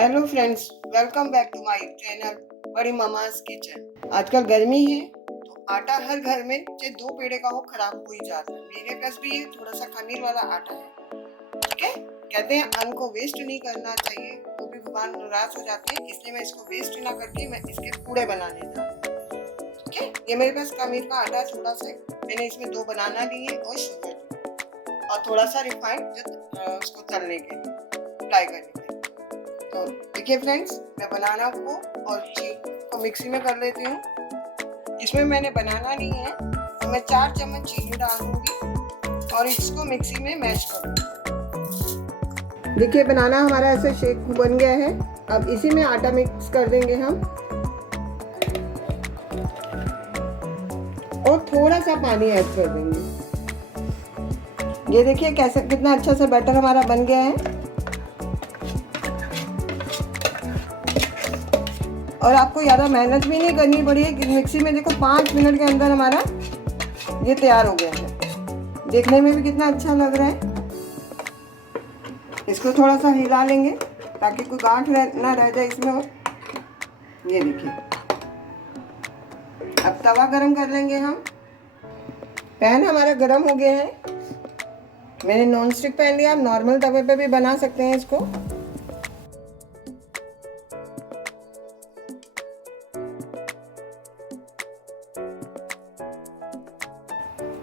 Hello friends, welcome back to my channel बड़ी mama's kitchen. आजकल गर्मी है तो आटा हर घर में चाहे 2 पेड़े का हो खराब हो ही जाता है। मेरे पास भी ये थोड़ा सा खमीर वाला आटा है। ठीक है, कहते हैं अन्न को वेस्ट नहीं करना चाहिए, वो भी भगवान नाराज हो जाते हैं, इसलिए मैं इसको वेस्ट ना करके मैं इसके पूड़े बना लेता हूँ। ठीक है, ये मेरे पास खमीर का आटा थोड़ा सा, मैंने इसमें 2 बनाना लिए और शुगर और थोड़ा सा रिफाइंड उसको तलने के लिए, फ्राई करने के लिए। तो देखिए फ्रेंड्स, मैं बनाना को और चीनी को मिक्सी में कर लेती हूँ। इसमें मैंने बनाना नहीं है तो मैं 4 चम्मच चीनी डालूंगी और इसको मिक्सी में मैश करूँगी। देखिए बनाना हमारा ऐसे शेक बन गया है। अब इसी में आटा मिक्स कर देंगे हम और थोड़ा सा पानी ऐड कर देंगे। ये देखिए कैसे कितना अच्छा सा बैटर हमारा बन गया है। और आपको ज़्यादा मेहनत भी नहीं करनी पड़ी है कि मिक्सी में देखो 5 मिनट के अंदर हमारा ये तैयार हो गया है। देखने में भी कितना अच्छा लग रहा है। इसको थोड़ा सा हिला लेंगे ताकि कोई गांठ ना रह जाए इसमें। ये देखिए, अब तवा गरम कर लेंगे हम। पैन हमारा गरम हो गया है। मैंने नॉन स्टिक पैन लिया, आप नॉर्मल तवे पे भी बना सकते हैं इसको।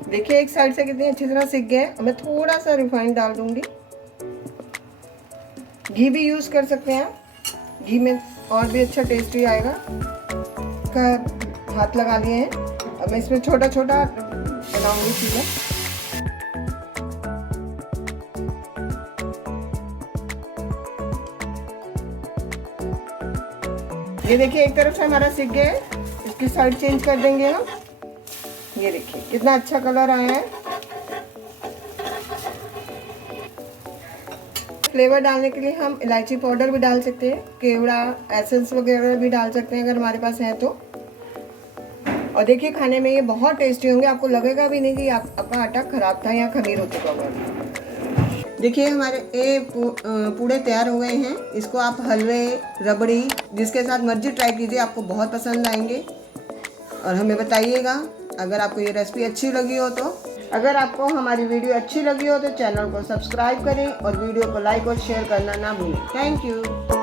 देखिए एक साइड से कितनी अच्छी तरह सिक गए। मैं थोड़ा सा रिफाइंड डाल दूंगी। घी भी यूज़ कर सकते हैं आप, घी में और भी अच्छा टेस्टी आएगा। का हाथ लगा लिए हैं। अब मैं इसमें छोटा छोटा बनाऊंगी चीज़ें। ये देखिए एक तरफ से हमारा सिक गया है, इसकी साइड चेंज कर देंगे हम। ये देखिए कितना अच्छा कलर आया है। फ्लेवर डालने के लिए हम इलायची पाउडर भी डाल सकते हैं, केवड़ा एसेंस वगैरह भी डाल सकते हैं अगर हमारे पास है तो। और देखिए खाने में ये बहुत टेस्टी होंगे, आपको लगेगा भी नहीं कि आपका आटा खराब था या खमीर हो चुका हुआ। देखिए हमारे ये पूड़े तैयार हो गए हैं। इसको आप हलवे, रबड़ी जिसके साथ मर्जी ट्राई कीजिए, आपको बहुत पसंद आएंगे। और हमें बताइएगा अगर आपको ये रेसिपी अच्छी लगी हो तो। अगर आपको हमारी वीडियो अच्छी लगी हो तो चैनल को सब्सक्राइब करें और वीडियो को लाइक और शेयर करना ना भूलें। Thank you.